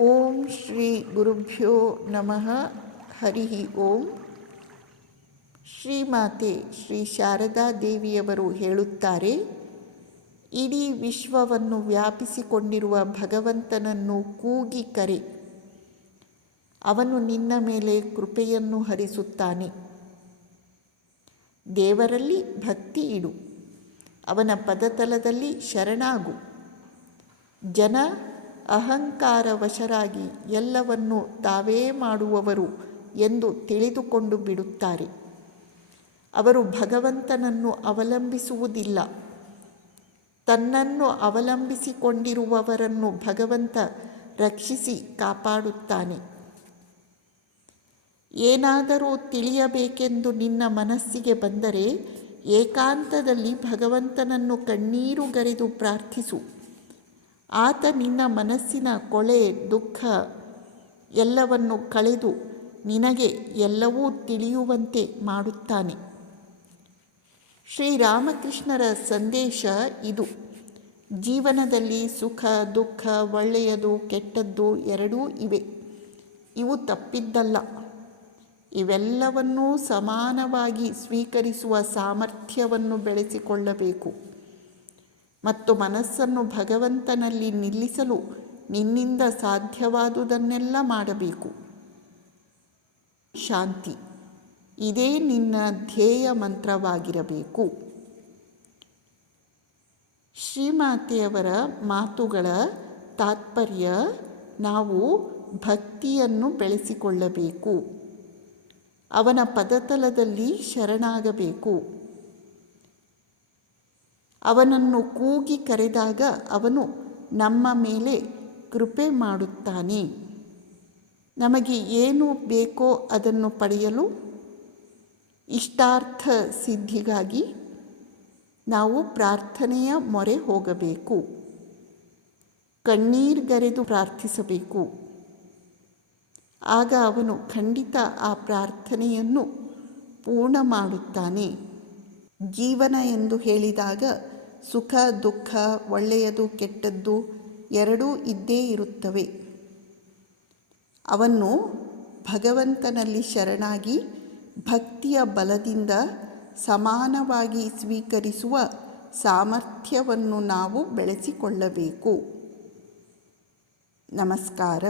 ಓಂ ಶ್ರೀ ಗುರುಭ್ಯೋ ನಮಃ. ಹರಿ ಓಂ. ಶ್ರೀಮಾತೆ ಶ್ರೀ ಶಾರದಾ ದೇವಿಯವರು ಹೇಳುತ್ತಾರೆ, ಇಡೀ ವಿಶ್ವವನ್ನು ವ್ಯಾಪಿಸಿಕೊಂಡಿರುವ ಭಗವಂತನನ್ನು ಕೂಗಿ ಕರೆ. ಅವನು ನಿನ್ನ ಮೇಲೆ ಕೃಪೆಯನ್ನು ಹರಿಸುತ್ತಾನೆ. ದೇವರಲ್ಲಿ ಭಕ್ತಿ ಇಡು, ಅವನ ಪದತಲದಲ್ಲಿ ಶರಣಾಗು. ಜನ ಅಹಂಕಾರವಶರಾಗಿ ಎಲ್ಲವನ್ನು ತಾವೇ ಮಾಡುವವರು ಎಂದು ತಿಳಿದುಕೊಂಡು ಬಿಡುತ್ತಾರೆ. ಅವರು ಭಗವಂತನನ್ನು ಅವಲಂಬಿಸುವುದಿಲ್ಲ. ತನ್ನನ್ನು ಅವಲಂಬಿಸಿಕೊಂಡಿರುವವರನ್ನು ಭಗವಂತ ರಕ್ಷಿಸಿ ಕಾಪಾಡುತ್ತಾನೆ. ಏನಾದರೂ ತಿಳಿಯಬೇಕೆಂದು ನಿನ್ನ ಮನಸ್ಸಿಗೆ ಬಂದರೆ ಏಕಾಂತದಲ್ಲಿ ಭಗವಂತನನ್ನು ಕಣ್ಣೀರುಗರೆದು ಪ್ರಾರ್ಥಿಸು. ಆತ ನಿನ್ನ ಮನಸ್ಸಿನ ಕೊಳೆ ದುಃಖ ಎಲ್ಲವನ್ನು ಕಳೆದು ನಿನಗೆ ಎಲ್ಲವೂ ತಿಳಿಯುವಂತೆ ಮಾಡುತ್ತಾನೆ. ಶ್ರೀರಾಮಕೃಷ್ಣರ ಸಂದೇಶ ಇದು. ಜೀವನದಲ್ಲಿ ಸುಖ ದುಃಖ, ಒಳ್ಳೆಯದು ಕೆಟ್ಟದ್ದು ಎರಡೂ ಇವೆ. ಇವು ತಪ್ಪಿದ್ದಲ್ಲ. ಇವೆಲ್ಲವನ್ನೂ ಸಮಾನವಾಗಿ ಸ್ವೀಕರಿಸುವ ಸಾಮರ್ಥ್ಯವನ್ನು ಬೆಳೆಸಿಕೊಳ್ಳಬೇಕು ಮತ್ತು ಮನಸ್ಸನ್ನು ಭಗವಂತನಲ್ಲಿ ನಿಲ್ಲಿಸಲು ನಿನ್ನಿಂದ ಸಾಧ್ಯವಾದುದನ್ನೆಲ್ಲ ಮಾಡಬೇಕು. ಶಾಂತಿ, ಇದೇ ನಿನ್ನ ಧ್ಯೇಯ ಮಂತ್ರವಾಗಿರಬೇಕು. ಶ್ರೀಮಾತೆಯವರ ಮಾತುಗಳ ತಾತ್ಪರ್ಯ, ನಾವು ಭಕ್ತಿಯನ್ನು ಬೆಳೆಸಿಕೊಳ್ಳಬೇಕು, ಅವನ ಪದತಲದಲ್ಲಿ ಶರಣಾಗಬೇಕು. ಅವನನ್ನು ಕೂಗಿ ಕರೆದಾಗ ಅವನು ನಮ್ಮ ಮೇಲೆ ಕೃಪೆ ಮಾಡುತ್ತಾನೆ. ನಮಗೆ ಏನು ಬೇಕೋ ಅದನ್ನು ಪಡೆಯಲು, ಇಷ್ಟಾರ್ಥ ಸಿದ್ಧಿಗಾಗಿ ನಾವು ಪ್ರಾರ್ಥನೆಯ ಮೊರೆ ಹೋಗಬೇಕು. ಕಣ್ಣೀರ್ಗರೆದು ಪ್ರಾರ್ಥಿಸಬೇಕು. ಆಗ ಅವನು ಖಂಡಿತ ಆ ಪ್ರಾರ್ಥನೆಯನ್ನು ಪೂರ್ಣ ಮಾಡುತ್ತಾನೆ. ಜೀವನ ಎಂದು ಹೇಳಿದಾಗ ಸುಖ ದುಃಖ, ಒಳ್ಳೆಯದು ಕೆಟ್ಟದ್ದು ಎರಡೂ ಇದ್ದೇ ಇರುತ್ತವೆ. ಅವನ್ನು ಭಗವಂತನಲ್ಲಿ ಶರಣಾಗಿ ಭಕ್ತಿಯ ಬಲದಿಂದ ಸಮಾನವಾಗಿ ಸ್ವೀಕರಿಸುವ ಸಾಮರ್ಥ್ಯವನ್ನು ನಾವು ಬೆಳೆಸಿಕೊಳ್ಳಬೇಕು. ನಮಸ್ಕಾರ.